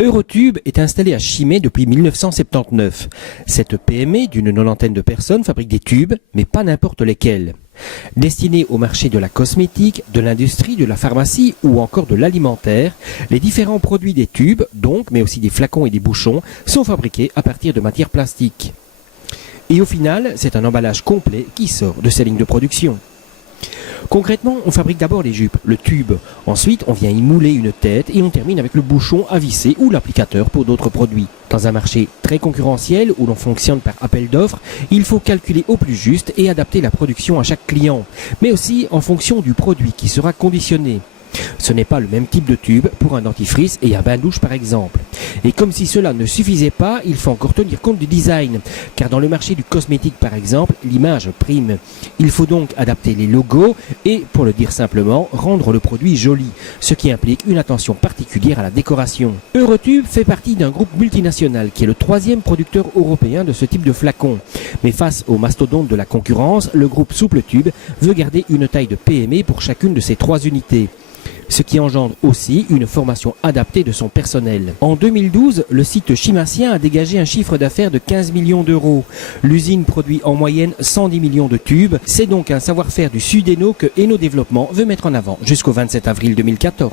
Eurotube est installé à Chimay depuis 1979. Cette PME d'une 90 de personnes fabrique des tubes, mais pas n'importe lesquels. Destinés au marché de la cosmétique, de l'industrie, de la pharmacie ou encore de l'alimentaire, les différents produits des tubes, donc, mais aussi des flacons et des bouchons, sont fabriqués à partir de matières plastiques. Et au final, c'est un emballage complet qui sort de ces lignes de production. Concrètement, on fabrique d'abord les jupes, le tube. Ensuite, on vient y mouler une tête et on termine avec le bouchon à visser ou l'applicateur pour d'autres produits. Dans un marché très concurrentiel où l'on fonctionne par appel d'offres, il faut calculer au plus juste et adapter la production à chaque client, mais aussi en fonction du produit qui sera conditionné. Ce n'est pas le même type de tube pour un dentifrice et un bain-douche par exemple. Et comme si cela ne suffisait pas, il faut encore tenir compte du design, car dans le marché du cosmétique par exemple, l'image prime. Il faut donc adapter les logos et, pour le dire simplement, rendre le produit joli, ce qui implique une attention particulière à la décoration. Eurotube fait partie d'un groupe multinational qui est le 3e producteur européen de ce type de flacon. Mais face aux mastodontes de la concurrence, le groupe Souple Tube veut garder une taille de PME pour chacune de ses 3 unités. Ce qui engendre aussi une formation adaptée de son personnel. En 2012, le site chimacien a dégagé un chiffre d'affaires de 15 millions d'euros. L'usine produit en moyenne 110 millions de tubes. C'est donc un savoir-faire du Sud Hainaut que Hainaut Développement veut mettre en avant jusqu'au 27 avril 2014.